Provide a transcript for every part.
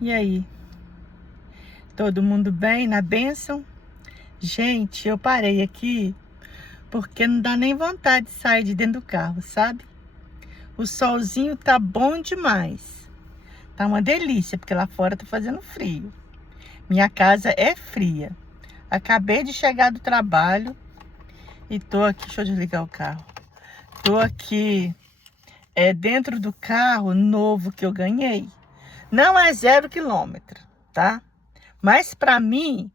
E aí? Todo mundo bem? Na bênção? Gente, eu parei aqui porque não dá nem vontade de sair de dentro do carro, sabe? O solzinho tá bom demais. Tá uma delícia, porque lá fora tá fazendo frio. Minha casa é fria. Acabei de chegar do trabalho e tô aqui, deixa eu desligar o carro. Tô aqui dentro do carro novo que eu ganhei. Não é 0 km, tá? Mas pra mim,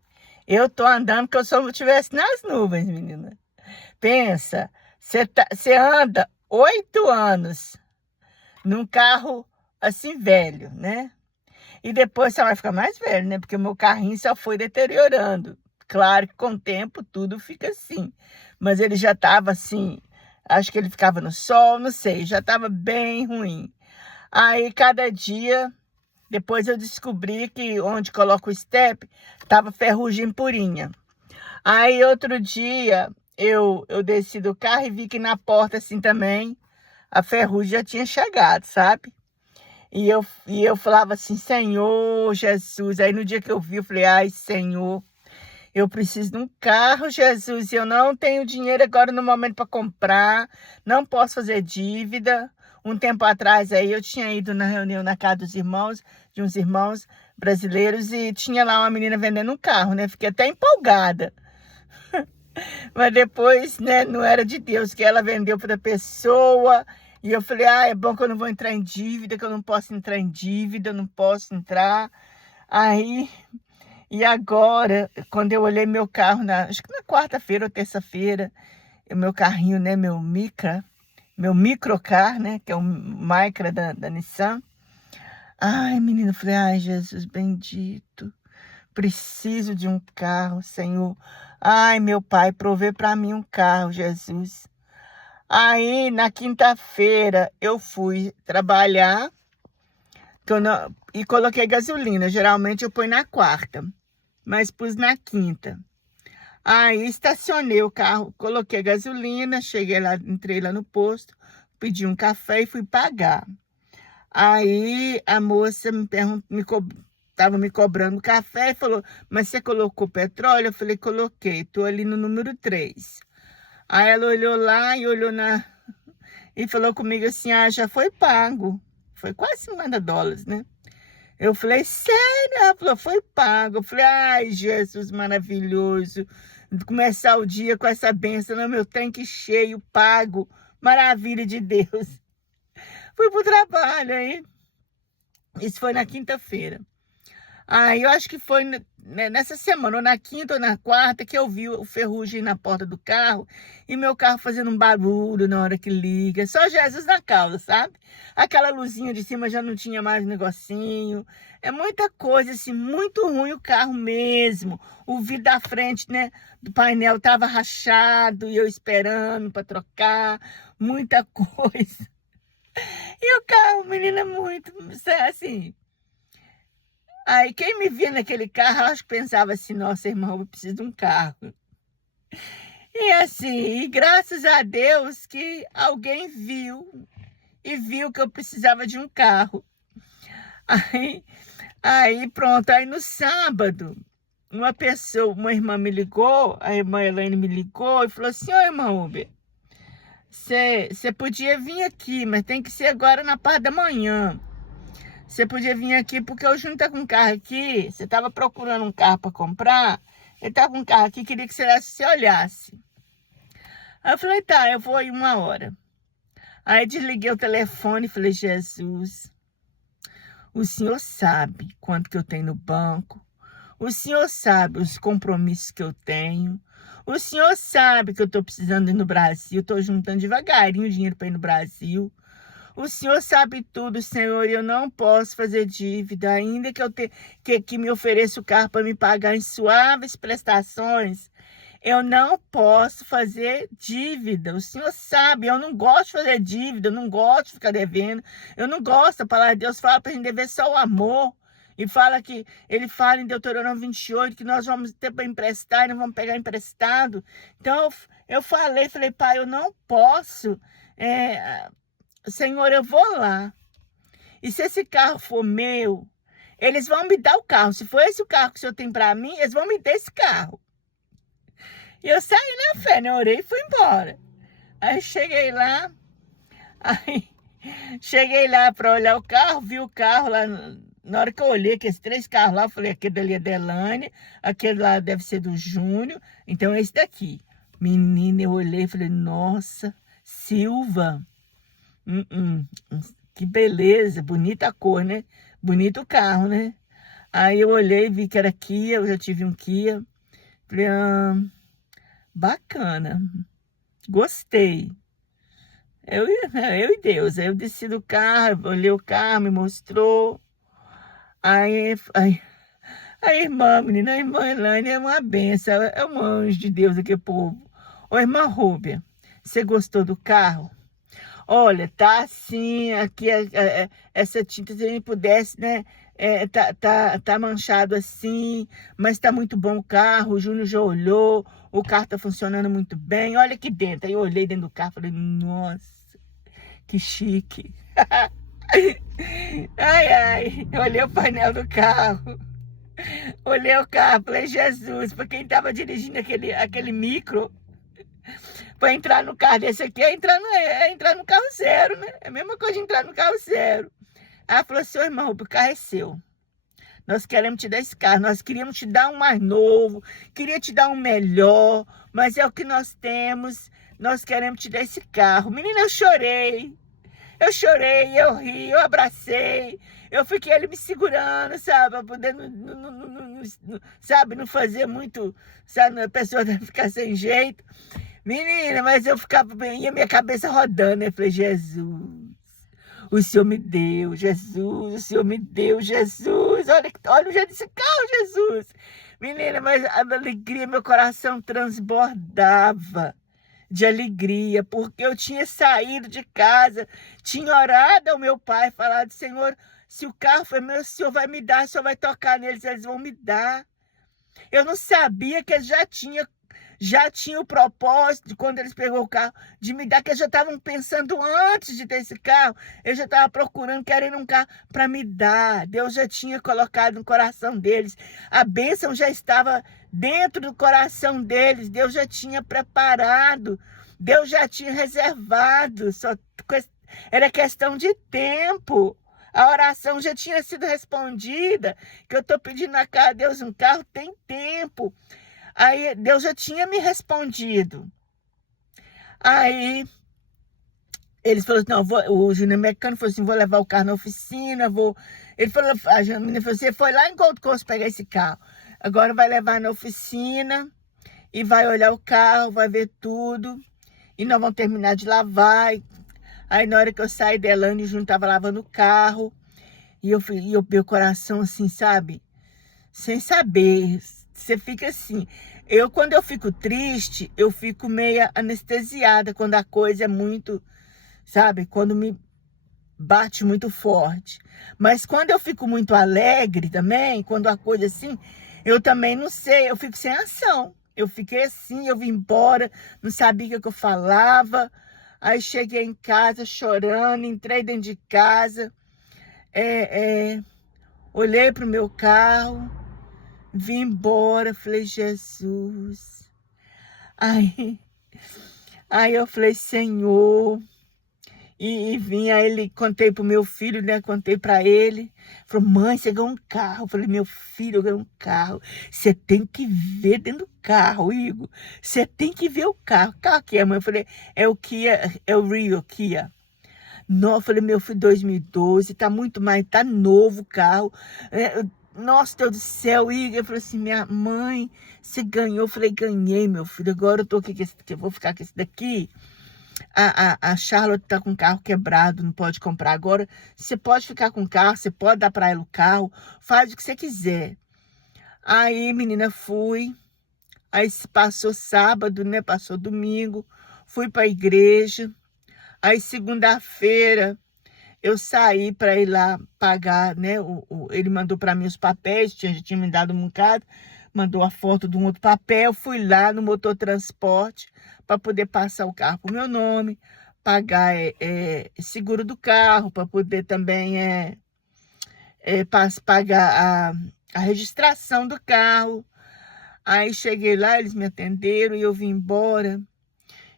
eu tô andando que eu só estivesse nas nuvens, menina. Pensa, você anda 8 anos num carro assim velho, né? E depois você vai ficar mais velho, né? Porque o meu carrinho só foi deteriorando. Claro que com o tempo tudo fica assim. Mas ele já tava assim, acho que ele ficava no sol, não sei, já tava bem ruim. Aí cada dia, depois eu descobri que onde coloca o step, tava ferrugem purinha. Aí outro dia eu desci do carro e vi que na porta assim também a ferrugem já tinha chegado, sabe? E eu falava assim, Senhor Jesus. Aí no dia que eu vi, eu falei, ai Senhor, eu preciso de um carro, Jesus. E eu não tenho dinheiro agora no momento para comprar, não posso fazer dívida. Um tempo atrás aí eu tinha ido na reunião na casa dos irmãos, de uns irmãos brasileiros, e tinha lá uma menina vendendo um carro, né? Fiquei até empolgada. Mas depois, né, não era de Deus, que ela vendeu para pessoa. E eu falei, é bom que eu não vou entrar em dívida, que eu não posso entrar em dívida, eu não posso entrar. Aí, e agora, quando eu olhei meu carro, acho que na quarta-feira ou terça-feira, o meu carrinho, né, meu microcar, né, que é o Micra da Nissan. Ai, menino, eu falei, ai, Jesus bendito. Preciso de um carro, Senhor. Ai, meu Pai, provê para mim um carro, Jesus. Aí, na quinta-feira, eu fui trabalhar e coloquei gasolina. Geralmente eu ponho na quarta, mas pus na quinta. Aí, estacionei o carro, coloquei gasolina, cheguei lá, entrei lá no posto, pedi um café e fui pagar. Aí a moça estava me cobrando café e falou, mas você colocou petróleo? Eu falei, coloquei, tô ali no número 3. Aí ela olhou lá e e falou comigo assim, já foi pago. Foi quase US$ 50, né? Eu falei, sério? Ela falou, foi pago. Eu falei, ai, Jesus maravilhoso. Começar o dia com essa bênção, no meu tanque cheio, pago. Maravilha de Deus. Fui pro trabalho aí. Isso foi na quinta-feira. Eu acho que foi nessa semana, ou na quinta ou na quarta, que eu vi o ferrugem na porta do carro e meu carro fazendo um barulho na hora que liga. Só Jesus na causa, sabe? Aquela luzinha de cima já não tinha mais negocinho. É muita coisa, assim, muito ruim o carro mesmo. O vidro da frente, né, do painel tava rachado e eu esperando para trocar. Muita coisa. E o carro, menina, muito, assim. Aí quem me via naquele carro, acho que pensava assim, nossa, irmão, eu preciso de um carro. E assim, graças a Deus que alguém viu e viu que eu precisava de um carro. Aí, aí pronto, aí no sábado, uma irmã me ligou, a irmã Elaine me ligou e falou assim, ô irmã Uber, você podia vir aqui, mas tem que ser agora na parte da manhã. Você podia vir aqui porque o Júnior tá com um carro aqui. Você tava procurando um carro para comprar. Ele tá com um carro aqui, queria que você olhasse. Aí eu falei, tá, eu vou em 1 hora. Aí desliguei o telefone e falei, Jesus, o senhor sabe quanto que eu tenho no banco. O senhor sabe os compromissos que eu tenho. O senhor sabe que eu tô precisando ir no Brasil. Tô juntando devagarinho dinheiro para ir no Brasil. O senhor sabe tudo, Senhor, e eu não posso fazer dívida, ainda que eu que me ofereça o carro para me pagar em suaves prestações. Eu não posso fazer dívida. O senhor sabe, eu não gosto de fazer dívida, eu não gosto de ficar devendo. Eu não gosto, a palavra de Deus fala para a gente dever só o amor. E ele fala em Deuteronômio 28 que nós vamos ter para emprestar e não vamos pegar emprestado. Então eu falei, pai, eu não posso. Senhor, eu vou lá. E se esse carro for meu, Eles vão me dar o carro. Se for esse o carro que o senhor tem para mim, eles vão me dar esse carro. E eu saí na fé, né? Orei e fui embora. Aí cheguei lá, aí cheguei lá para olhar o carro, vi o carro lá. Na hora que eu olhei aqueles 3 carros lá, eu falei, aquele dali é da Elane, aquele lá deve ser do Júnior, então é esse daqui. Menina, eu olhei e falei, nossa, Silva. Que beleza, bonita a cor, né? Bonito o carro, né? Aí eu olhei e vi que era Kia, eu já tive um Kia. Falei, bacana, gostei. Eu e Deus, aí eu desci do carro, olhei o carro, me mostrou. Aí a irmã, menina, a irmã Elaine é uma benção, é um anjo de Deus aqui, povo. Ô, irmã Rúbia, você gostou do carro? Olha, tá assim, aqui essa tinta, se a gente pudesse, né? Tá manchado assim, mas tá muito bom o carro. O Júnior já olhou, o carro tá funcionando muito bem. Olha aqui dentro. Aí eu olhei dentro do carro e falei, nossa, que chique. Ai, olhei o painel do carro, olhei o carro, falei, Jesus, pra quem tava dirigindo aquele micro, para entrar no carro desse aqui é entrar no carro zero, né? É a mesma coisa de entrar no carro zero. Ela falou assim, irmão, o carro é seu. Nós queremos te dar esse carro, nós queríamos te dar um mais novo, queria te dar um melhor, mas é o que nós temos, nós queremos te dar esse carro. Menina, eu chorei, eu ri, eu abracei, eu fiquei ele me segurando, sabe, para poder, sabe, não fazer muito, sabe, a pessoa ficar sem jeito. Menina, mas eu ficava bem, a minha cabeça rodando. Eu falei, Jesus, o Senhor me deu, Jesus, o Senhor me deu, Jesus. Olha o jeito desse carro, Jesus. Menina, mas a alegria, meu coração transbordava de alegria, porque eu tinha saído de casa, tinha orado ao meu pai, falado, Senhor, se o carro foi meu, o Senhor vai me dar, o Senhor vai tocar neles, eles vão me dar. Eu não sabia que eles já tinha o propósito, quando eles pegou o carro, de me dar, que eles já estavam pensando antes de ter esse carro, eu já estava procurando, querendo um carro para me dar. Deus já tinha colocado no coração deles, a bênção já estava dentro do coração deles, Deus já tinha preparado, Deus já tinha reservado, era questão de tempo. A oração já tinha sido respondida, que eu estou pedindo a Deus um carro, tem tempo. Aí Deus já tinha me respondido. Aí eles falaram assim, não, o Júnior Mecânico falou assim, vou levar o carro na oficina, vou... Ele falou, a menina falou assim, você foi lá em Gold Coast pegar esse carro. Agora vai levar na oficina e vai olhar o carro, vai ver tudo. E nós vamos terminar de lavar. Aí na hora que eu saí da Elane, o Júnior estava lavando o carro. E meu coração assim, sabe? Sem saber. Você fica assim. Quando eu fico triste, eu fico meio anestesiada quando a coisa é muito, sabe? Quando me bate muito forte. Mas quando eu fico muito alegre também, quando a coisa assim, eu também não sei, eu fico sem ação. Eu fiquei assim, eu vim embora, não sabia o que eu falava. Aí cheguei em casa chorando, entrei dentro de casa, olhei para o meu carro, vim embora, falei, Jesus. Aí eu falei, Senhor, e vim, aí ele, contei pro meu filho, né, contei para ele, falou, mãe, você ganhou um carro. Eu falei, meu filho, eu ganhei um carro, você tem que ver dentro do carro, Igor, você tem que ver o carro. Carro que é, mãe? Eu falei, é o Kia, é o Rio Kia. Não, eu falei, meu filho, 2012, tá muito mais, tá novo o carro. Nossa, Deus do céu, Igor. Eu falei assim, minha mãe, você ganhou? Eu falei, ganhei, meu filho. Agora eu tô aqui, eu vou ficar com esse daqui. A Charlotte tá com o carro quebrado, não pode comprar agora. Você pode ficar com o carro, você pode dar para ela o carro, faz o que você quiser. Aí, menina, fui. Aí passou sábado, né? Passou domingo. Fui para a igreja. Aí, segunda-feira, eu saí para ir lá pagar, né? Ele mandou para mim os papéis, já tinha me dado um bocado, mandou a foto de um outro papel. Fui lá no Motortransporte para poder passar o carro pro meu nome, pagar seguro do carro, para poder também pagar a registração do carro. Aí cheguei lá, eles me atenderam e eu vim embora.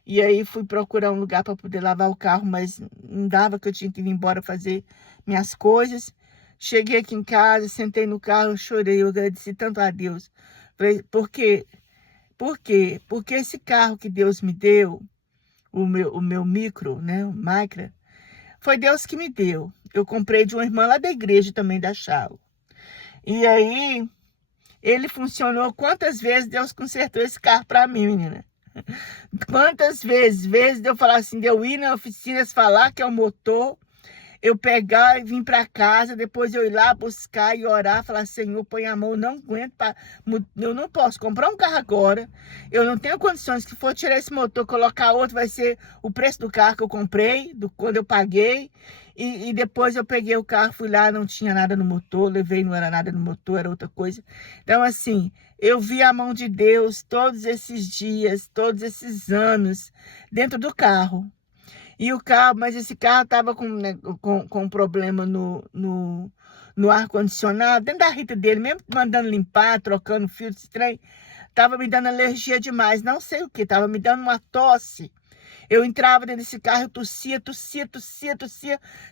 E aí fui procurar um lugar para poder lavar o carro, mas não dava, que eu tinha que vir embora fazer minhas coisas. Cheguei aqui em casa, sentei no carro, eu chorei, eu agradeci tanto a Deus. Falei, por quê? Por quê? Porque esse carro que Deus me deu, o meu micro, né, o Micra, foi Deus que me deu. Eu comprei de uma irmã lá da igreja também, da Chalo. E aí, ele funcionou. Quantas vezes Deus consertou esse carro para mim, menina? Quantas vezes de eu falar assim, de eu ir na oficina falar que é o motor, eu pegar e vir para casa, depois eu ir lá buscar e orar, falar, Senhor, põe a mão, eu não aguento, eu não posso comprar um carro agora, eu não tenho condições, que for tirar esse motor, colocar outro, vai ser o preço do carro que eu comprei, quando eu paguei, e depois eu peguei o carro, fui lá, não tinha nada no motor, levei, não era nada no motor, era outra coisa. Então, assim, eu vi a mão de Deus todos esses dias, todos esses anos, dentro do carro. E o carro, mas esse carro estava com um problema no ar-condicionado, dentro da Rita dele, mesmo mandando limpar, trocando fio, esse trem, estava me dando alergia demais, não sei o que, estava me dando uma tosse. Eu entrava dentro desse carro, eu tossia,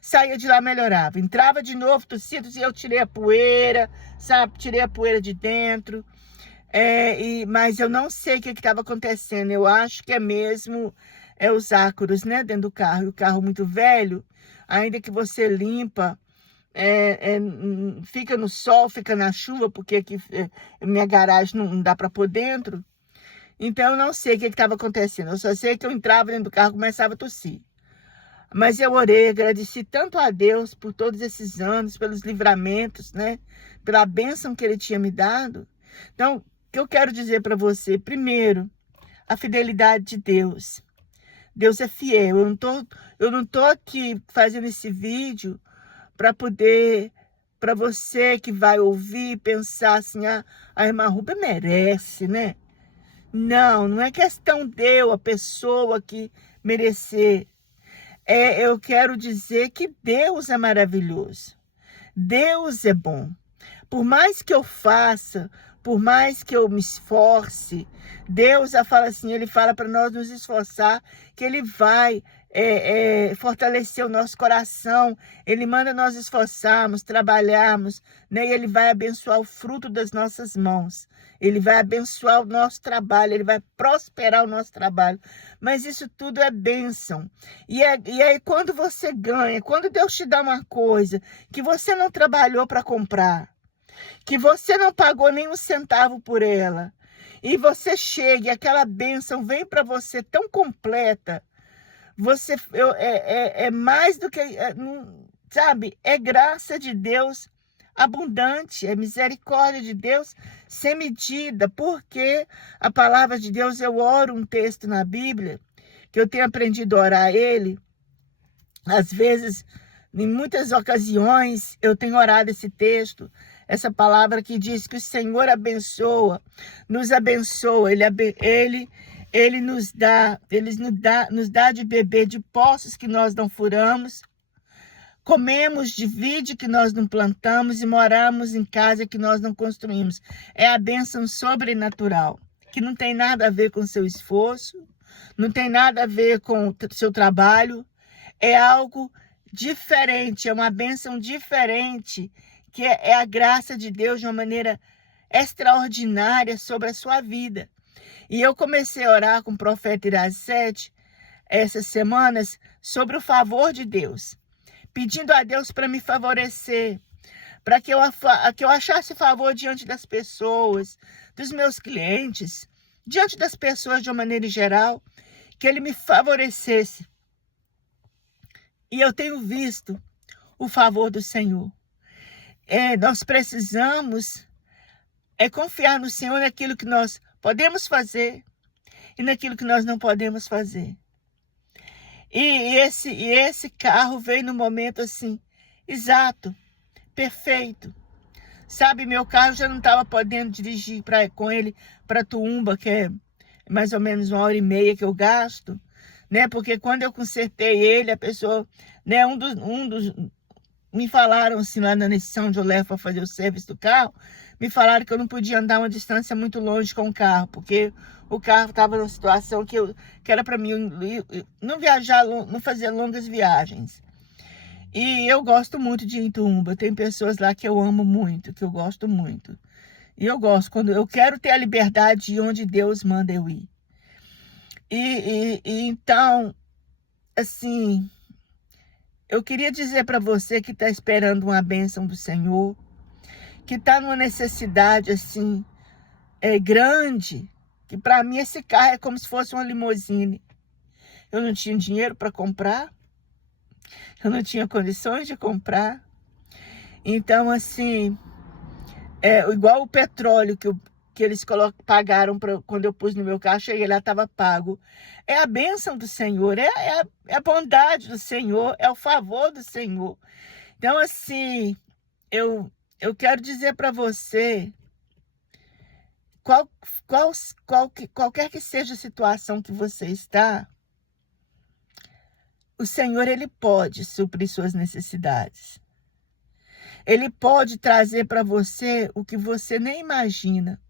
saía de lá, melhorava. Entrava de novo, tossia, eu tirei a poeira, sabe? Tirei a poeira de dentro. Mas eu não sei o que estava acontecendo. Eu acho que é mesmo os ácaros, né, dentro do carro. E o carro muito velho, ainda que você limpa, fica no sol, fica na chuva, porque aqui minha garagem não dá para pôr dentro. Então, eu não sei o que estava acontecendo. Eu só sei que eu entrava dentro do carro e começava a tossir. Mas eu orei, agradeci tanto a Deus por todos esses anos, pelos livramentos, né? Pela bênção que Ele tinha me dado. Então, o que eu quero dizer para você? Primeiro, a fidelidade de Deus. Deus é fiel. Eu não tô aqui fazendo esse vídeo para você que vai ouvir, pensar assim, a irmã Rúbia merece, né? Não é questão a pessoa que merecer. Eu quero dizer que Deus é maravilhoso. Deus é bom. Por mais que eu faça, por mais que eu me esforce, Deus fala assim, Ele fala para nós nos esforçar, que Ele vai fortalecer o nosso coração. Ele manda nós esforçarmos, trabalharmos, né? E Ele vai abençoar o fruto das nossas mãos. Ele vai abençoar o nosso trabalho, Ele vai prosperar o nosso trabalho. Mas isso tudo é bênção. E aí quando você ganha, quando Deus te dá uma coisa que você não trabalhou para comprar, que você não pagou nem um centavo por ela, e você chega e aquela bênção vem para você tão completa, é mais do que, sabe, é graça de Deus abundante, é misericórdia de Deus sem medida, porque a palavra de Deus, eu oro um texto na Bíblia, que eu tenho aprendido a orar ele, às vezes, em muitas ocasiões, eu tenho orado esse texto, essa palavra que diz que o Senhor nos abençoa, Ele nos dá de beber de poços que nós não furamos, comemos de vide que nós não plantamos e moramos em casa que nós não construímos. É a bênção sobrenatural, que não tem nada a ver com seu esforço, não tem nada a ver com o seu trabalho, é algo diferente, é uma bênção diferente, que é a graça de Deus de uma maneira extraordinária sobre a sua vida. E eu comecei a orar com o profeta Iracete essas semanas sobre o favor de Deus, pedindo a Deus para me favorecer, para que eu achasse favor diante das pessoas, dos meus clientes, diante das pessoas de uma maneira geral, que Ele me favorecesse. E eu tenho visto o favor do Senhor. Nós precisamos confiar no Senhor naquilo que nós podemos fazer e naquilo que nós não podemos fazer. E esse carro veio no momento assim, exato, perfeito. Sabe, meu carro já não estava podendo dirigir com ele para Tuumba, que é mais ou menos 1h30 que eu gasto, né? Porque quando eu consertei ele, a pessoa, né, um me falaram assim, lá na decisão onde eu levo para fazer o serviço do carro, me falaram que eu não podia andar uma distância muito longe com o carro, porque o carro estava numa situação que era para mim não viajar, não fazer longas viagens. E eu gosto muito de Itumba, tem pessoas lá que eu amo muito, que eu gosto muito. E eu gosto, quando eu quero ter a liberdade de onde Deus manda eu ir. E então, assim, eu queria dizer para você que está esperando uma bênção do Senhor, que está numa necessidade, assim, grande, que para mim esse carro é como se fosse uma limusine. Eu não tinha dinheiro para comprar, eu não tinha condições de comprar. Então, assim, igual o petróleo que eles pagaram quando eu pus no meu carro, cheguei lá, estava pago. É a bênção do Senhor, é a bondade do Senhor, é o favor do Senhor. Então, assim, eu quero dizer para você, qualquer que seja a situação que você está, o Senhor, Ele pode suprir suas necessidades. Ele pode trazer para você o que você nem imagina.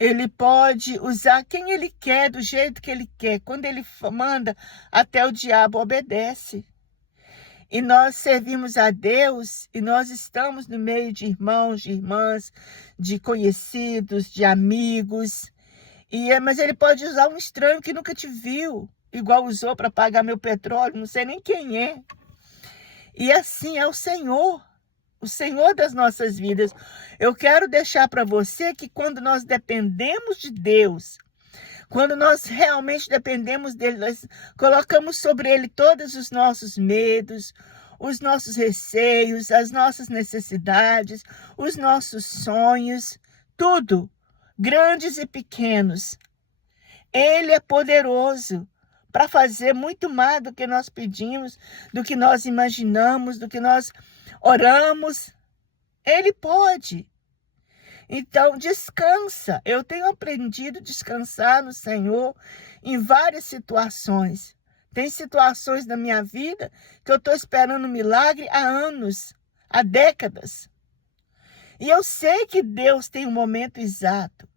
Ele pode usar quem Ele quer, do jeito que Ele quer. Quando Ele manda, até o diabo obedece. E nós servimos a Deus e nós estamos no meio de irmãos, de irmãs, de conhecidos, de amigos. Mas Ele pode usar um estranho que nunca te viu, igual usou para pagar meu petróleo, não sei nem quem é. E assim é o Senhor das nossas vidas. Eu quero deixar para você que quando nós dependemos de Deus, quando nós realmente dependemos dele, nós colocamos sobre ele todos os nossos medos, os nossos receios, as nossas necessidades, os nossos sonhos, tudo, grandes e pequenos. Ele é poderoso para fazer muito mais do que nós pedimos, do que nós imaginamos, do que nós oramos. Ele pode. Então, descansa. Eu tenho aprendido a descansar no Senhor em várias situações. Tem situações da minha vida que eu estou esperando um milagre há anos, há décadas. E eu sei que Deus tem um momento exato.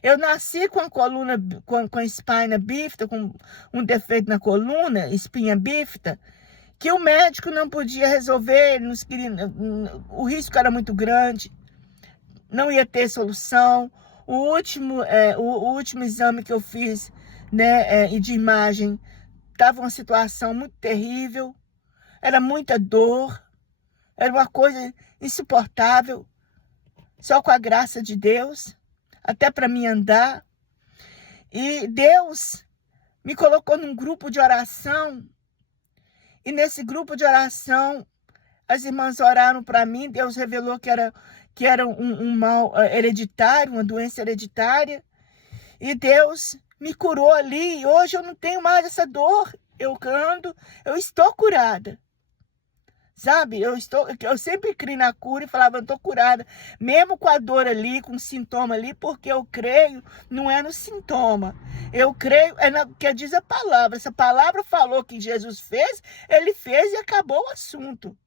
Eu nasci com a coluna, com a espina bífida, com um defeito na coluna, espinha bífida, que o médico não podia resolver, o risco era muito grande, não ia ter solução. O último exame que eu fiz, né, de imagem, estava uma situação muito terrível, era muita dor, era uma coisa insuportável, só com a graça de Deus, até para mim andar. E Deus me colocou num grupo de oração, e nesse grupo de oração, as irmãs oraram para mim, Deus revelou que era um mal hereditário, uma doença hereditária, e Deus me curou ali, e hoje eu não tenho mais essa dor, eu estou curada. Sabe, eu sempre criei na cura e falava, eu estou curada, mesmo com a dor ali, com o sintoma ali, porque eu creio, não é no sintoma, eu creio, que diz a palavra, essa palavra falou que Jesus fez, ele fez e acabou o assunto.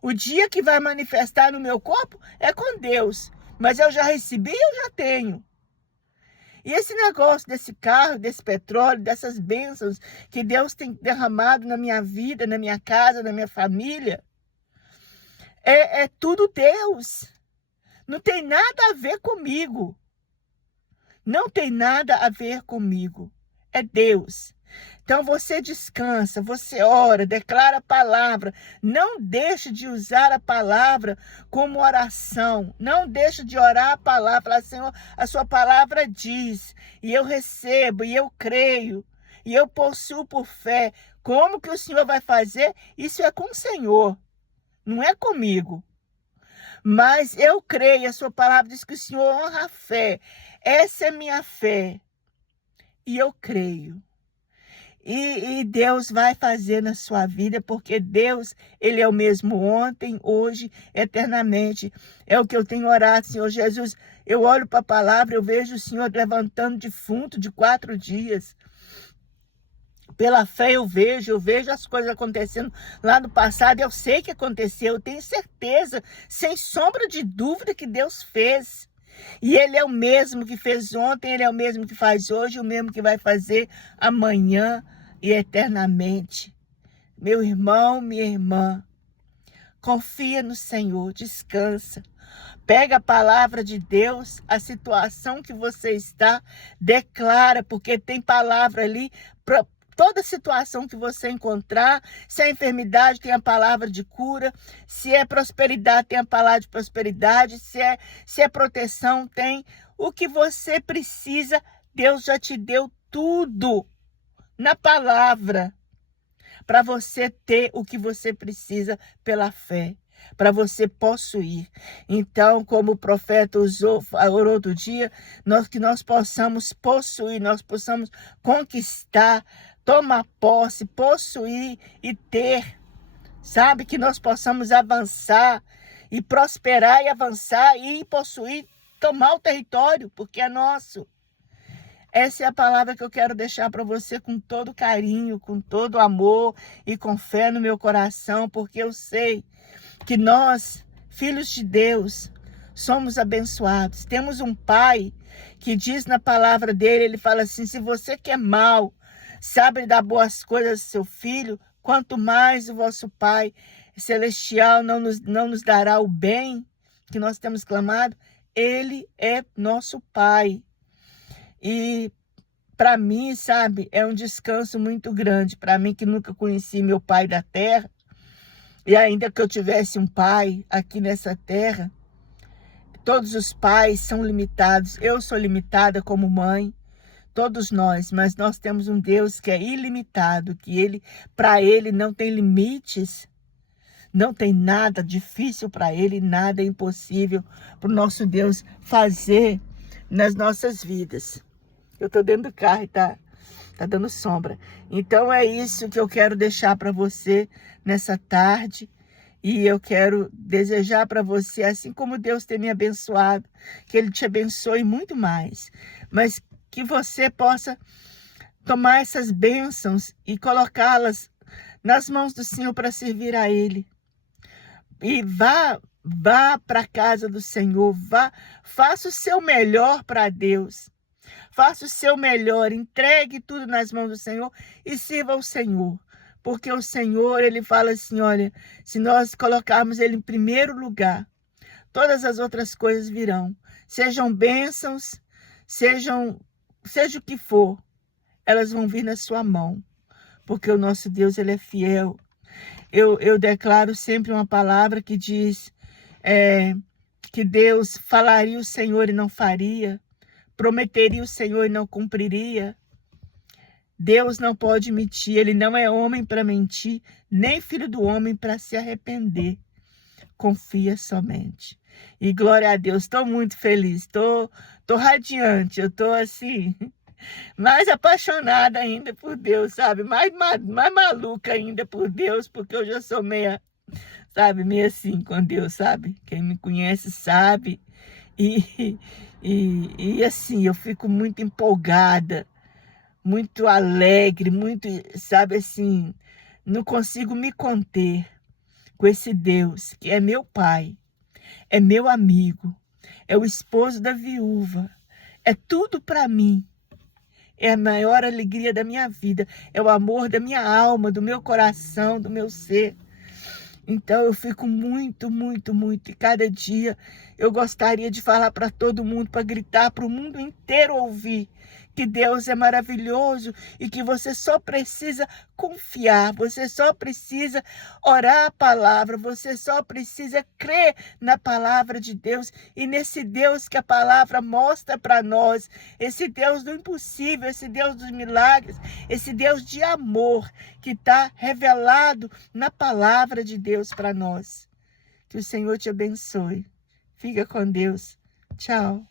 O dia que vai manifestar no meu corpo é com Deus, mas eu já recebi, eu já tenho. E esse negócio desse carro, desse petróleo, dessas bênçãos que Deus tem derramado na minha vida, na minha casa, na minha família, é tudo Deus. Não tem nada a ver comigo. Não tem nada a ver comigo. É Deus. Então você descansa, você ora, declara a palavra. Não deixe de usar a palavra como oração. Não deixe de orar a palavra. Falar, Senhor, a sua palavra diz, e eu recebo, e eu creio, e eu possuo por fé. Como que o Senhor vai fazer? Isso é com o Senhor, não é comigo. Mas eu creio, a sua palavra diz que o Senhor honra a fé. Essa é minha fé. E eu creio. E Deus vai fazer na sua vida, porque Deus, Ele é o mesmo ontem, hoje, eternamente. É o que eu tenho orado, Senhor Jesus. Eu olho para a palavra, eu vejo o Senhor levantando defunto de 4 dias. Pela fé eu vejo as coisas acontecendo lá no passado, eu sei que aconteceu, eu tenho certeza, sem sombra de dúvida que Deus fez. E Ele é o mesmo que fez ontem, Ele é o mesmo que faz hoje, o mesmo que vai fazer amanhã e eternamente. Meu irmão, minha irmã, confia no Senhor, descansa. Pega a palavra de Deus, a situação que você está, declara, porque tem palavra ali para toda situação que você encontrar. Se é enfermidade, tem a palavra de cura. Se é prosperidade, tem a palavra de prosperidade. Se é proteção, tem. O que você precisa, Deus já te deu tudo na palavra, para você ter o que você precisa pela fé, para você possuir. Então, como o profeta orou outro dia, que nós possamos possuir, nós possamos conquistar, tomar posse, possuir e ter, sabe? Que nós possamos avançar e prosperar e avançar e possuir, tomar o território, porque é nosso. Essa é a palavra que eu quero deixar para você com todo carinho, com todo amor e com fé no meu coração, porque eu sei que nós, filhos de Deus, somos abençoados. Temos um Pai que diz na palavra dele, ele fala assim, se você que é mau, sabe dar boas coisas ao seu filho, quanto mais o vosso Pai celestial não nos dará o bem que nós temos clamado. Ele é nosso Pai. E para mim, sabe, é um descanso muito grande. Para mim que nunca conheci meu pai da terra, e ainda que eu tivesse um pai aqui nessa terra, todos os pais são limitados. Eu sou limitada como mãe, todos nós, mas nós temos um Deus que é ilimitado, que para ele não tem limites, não tem nada difícil para ele, nada é impossível para o nosso Deus fazer nas nossas vidas. Eu estou dentro do carro e tá dando sombra. Então é isso que eu quero deixar para você nessa tarde. E eu quero desejar para você, assim como Deus tem me abençoado, que Ele te abençoe muito mais. Mas que você possa tomar essas bênçãos e colocá-las nas mãos do Senhor para servir a Ele. E vá para a casa do Senhor, faça o seu melhor para Deus. Faça o seu melhor, entregue tudo nas mãos do Senhor e sirva ao Senhor. Porque o Senhor, Ele fala assim, olha, se nós colocarmos Ele em primeiro lugar, todas as outras coisas virão. Sejam bênçãos, seja o que for, elas vão vir na sua mão. Porque o nosso Deus, Ele é fiel. Eu declaro sempre uma palavra que diz que Deus falaria o Senhor e não faria. Prometeria o Senhor e não cumpriria. Deus não pode mentir, Ele não é homem para mentir, nem filho do homem para se arrepender. Confia somente. E glória a Deus, estou muito feliz, estou radiante, eu estou assim, mais apaixonada ainda por Deus, sabe? Mais maluca ainda por Deus, porque eu já sou meia assim com Deus, sabe? Quem me conhece sabe. E assim, eu fico muito empolgada, muito alegre, muito, sabe assim, não consigo me conter com esse Deus que é meu Pai, é meu amigo, é o esposo da viúva, é tudo para mim. É a maior alegria da minha vida, é o amor da minha alma, do meu coração, do meu ser. Então eu fico muito, muito, muito. E cada dia eu gostaria de falar para todo mundo, para gritar para o mundo inteiro ouvir que Deus é maravilhoso e que você só precisa confiar, você só precisa orar a palavra, você só precisa crer na palavra de Deus e nesse Deus que a palavra mostra para nós, esse Deus do impossível, esse Deus dos milagres, esse Deus de amor que está revelado na palavra de Deus para nós. Que o Senhor te abençoe. Fica com Deus. Tchau.